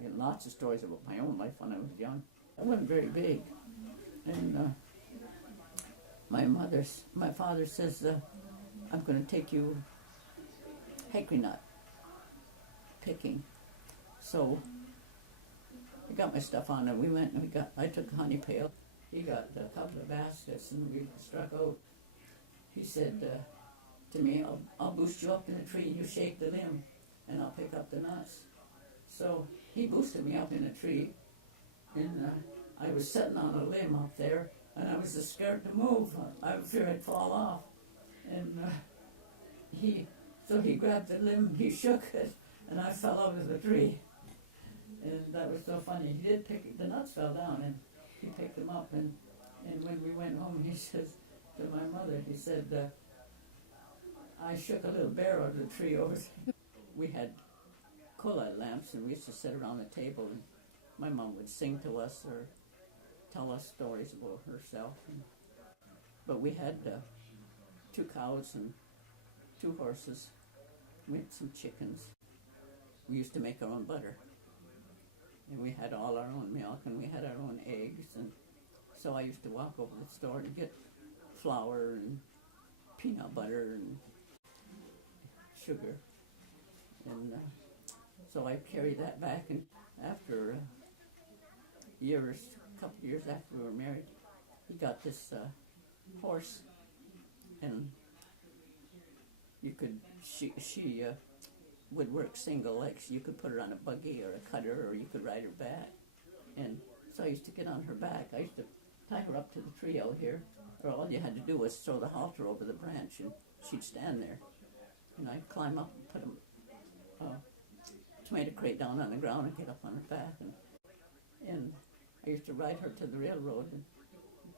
I had lots of stories about my own life when I was young. I wasn't very big. And my father says, I'm going to take you hickory nut picking. So I got my stuff on and we went and I took a honey pail. He got a couple of baskets and we struck out. He said to me, I'll boost you up in a tree, you shake the limb and I'll pick up the nuts. So he boosted me up in a tree and I was sitting on a limb up there and I was just scared to move. I feared I'd fall off. And he grabbed the limb, he shook it, and I fell out of the tree. And that was so funny. He did the nuts fell down and he picked them up and when we went home he says to my mother, he said, I shook a little bear out of the tree over there. We had coal lamps and we used to sit around the table and my mom would sing to us or tell us stories about herself. But we had 2 cows and 2 horses. We had some chickens. We used to make our own butter. And we had all our own milk and we had our own eggs. And so I used to walk over to the store to get flour and peanut butter and sugar. And so I carried that back. And after a couple years after we were married, he got this horse. And you could, she would work single legs. You could put her on a buggy or a cutter or you could ride her back. And so I used to get on her back. I used to tie her up to the tree out here, or all you had to do was throw the halter over the branch and she'd stand there. And I'd climb up and put a tomato crate down on the ground and get up on her back. And I used to ride her to the railroad and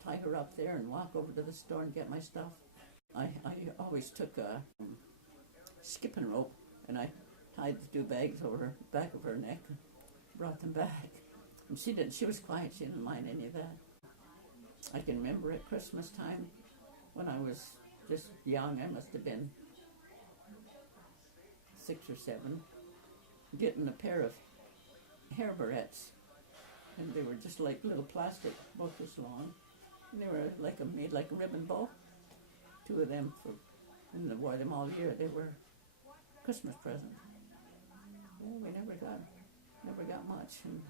tie her up there and walk over to the store and get my stuff. I always took a skipping rope and I tied the 2 bags over the back of her neck and brought them back. And she was quiet, she didn't mind any of that. I can remember at Christmas time when I was just young, I must have been 6 or 7, getting a pair of hair barrettes. And they were just like little plastic, both this long. And they were made like a ribbon bow. 2 of them, and I wore them all year. They were Christmas present. Yeah, we never got much. And